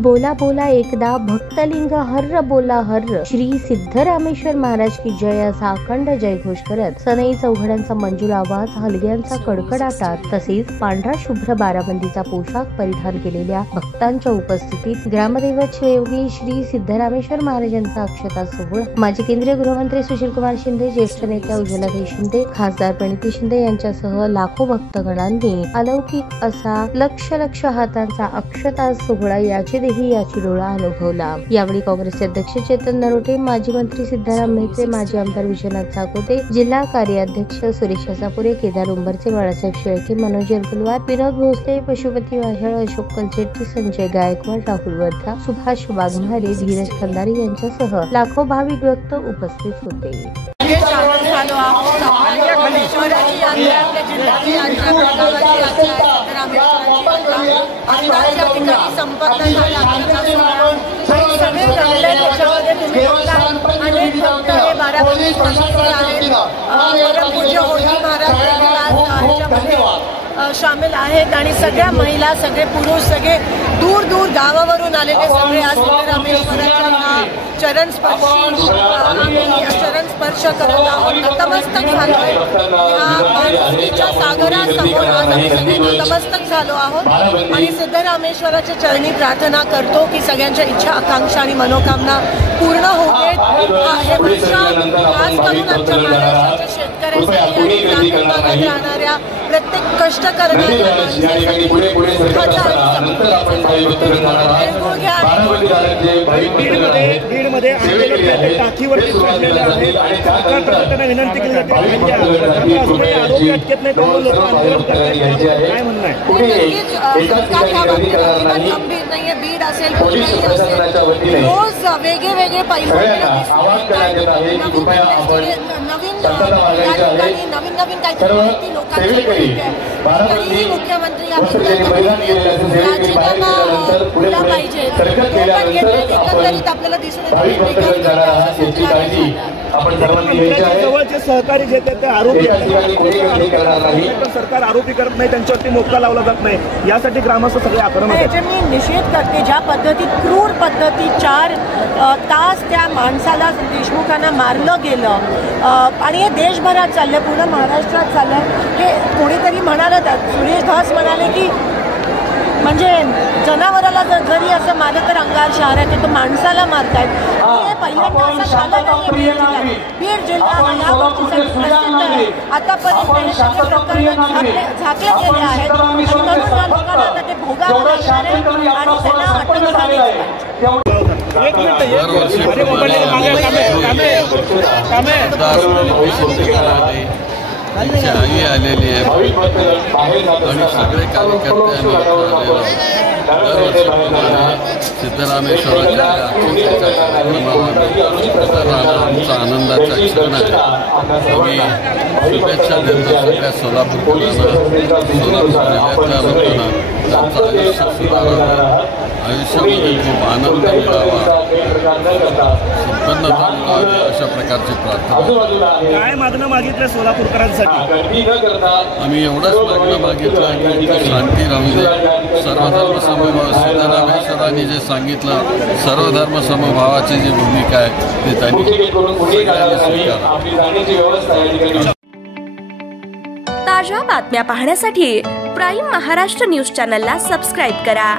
बोला बोला एकदा भक्तलिंग हर्र बोला हर्र श्री सिद्धरामेश्वर महाराज की जय असा अखंड जयघोष करत सनई चौघड्यांचा मंजूळ आवाज, हलग्यांचा कडकडाटात तसेच पांढरा शुभ्र बाराबंदीचा पोशाख परिधान केलेल्या भक्तांच्या उपस्थितीत ग्रामदैवत शिवयोगी श्री सिद्धरामेश्वर महाराजांचा अक्षता सोहळा माजी केंद्रीय गृहमंत्री सुशीलकुमार शिंदे, ज्येष्ठ नेत्या उज्ज्वलाताई शिंदे, खासदार प्रणिती शिंदे यांच्यासह लाखो भक्तगणांनी अलौकिक असा लक्ष लक्ष हातांचा अक्षता सोहळा याची डोळा अनुभवला। यावेळी काँग्रेसचे अध्यक्ष चेतन नरोटे, माजी मंत्री सिद्धाराम मेहते, माजी आमदार विश्वनाथ चाकोते, जिल्हा कार्याध्यक्ष सुरेश हसापुरे, केदार उंबरचे, बाळासाहेब शेळके, मनोज यरगुलवार, विनोद भोसले, पशुपती वाह्याळ, अशोक कलचेट्टी, संजय गायकवाड, राहुल वर्धा, सुभाष वाघमारे, धीरज खंदारी यांच्यासह लाखो भाविक भक्त उपस्थित होते। शामिल आहेत आणि सगळ्या महिला, सगळे पुरुष, सगळे दूर दूर गावावरून आलेले सगळे आज सिद्धरामेश्वराच्या चरण स्पर्श करत आहोत। नतमस्तक झालोय या माणुसकीच्या सागरासमोर आज आम्ही सगळे नतमस्तक झालो आहोत आणि सिद्धरामेश्वराच्या चरणी प्रार्थना करतो की सगळ्यांच्या इच्छा, आकांक्षा आणि मनोकामना पूर्ण होते। हे वर्ष खास करून आमच्या महाराष्ट्राच्या शेतकऱ्यांसाठी आणि ग्रामीण भागात राहणाऱ्या प्रत्येक कष्ट करणाऱ्या टाकीवरती चढलेले आहेत। सरकारकडे विनंती केली जाते आरोपी अटकेत नाही त्यामुळे लोक आंदोलन करतात, काय म्हणणं आहे? गंभीर नाहीये, बीड असेल, रोज वेगळे वेगळे नवीन नवीन काहीतरी माहिती लोकांची मुख्यमंत्री राजीनामा दिला पाहिजे। एकंदरीत आपल्याला दिसून जवळचे सहकारी जे ते आरोपी पण सरकार आरोपी करत नाही, त्यांच्यावरती मोका लावला जात नाही, यासाठी ग्रामस्थ सगळे आक्रमक आहेत। याचे मी निषेध करते। ज्या पद्धतीत क्रूर पद्धतीत 4 तास त्या माणसाला देशमुखांना मारलं गेलं आणि हे देशभरात चाललं, पूर्ण महाराष्ट्रात चाललं। हे कोणीतरी म्हणालं, सुरेश धस म्हणाले की म्हणजे जनावराला जरी असं मारलं तर अंगार शहर आहे, तो माणसाला मारतायत। हे पहिल्यांदा असं झालं नाही। बीड जिल्हा या गोष्टीसाठी प्रसिद्ध आहे। आतापर्यंत हे सगळे प्रकरण झाकले गेले आहेत आणि म्हणून या लोकांना आता ते भोगावं लागणार आहे आणि त्यांना अटक झाली आई आलेली आहे आणि सगळे कार्यकर्ते सिद्धरामेश्वराच्या आमचा आनंदाचा क्षण आहे। आम्ही शुभेच्छा देतो सगळ्या सोलापूरकरांना, सोलापूर जिल्ह्यातल्या लोकांना त्यांचं आयुष्य सुधारावं, आयुष्यामध्ये खूप आनंद मिळावा, संपन्नता मिळावी अशा प्रकारची प्रार्थना। काय मागणं मागितलं सोलापूरकरांसाठी? आम्ही एवढंच मागणं मागितलं की शांती राहू दे, सर्वधर्म समभाव, सिद्धरामेश्वरांनी जे सांगितलं सर्वधर्म समभावाची जी भूमिका आहे ती त्यांनी सगळ्यांनी स्वीकारावी। ताज्या बातम्या पाहण्यासाठी प्राईम महाराष्ट्र न्यूज चॅनलला सबस्क्राईब करा।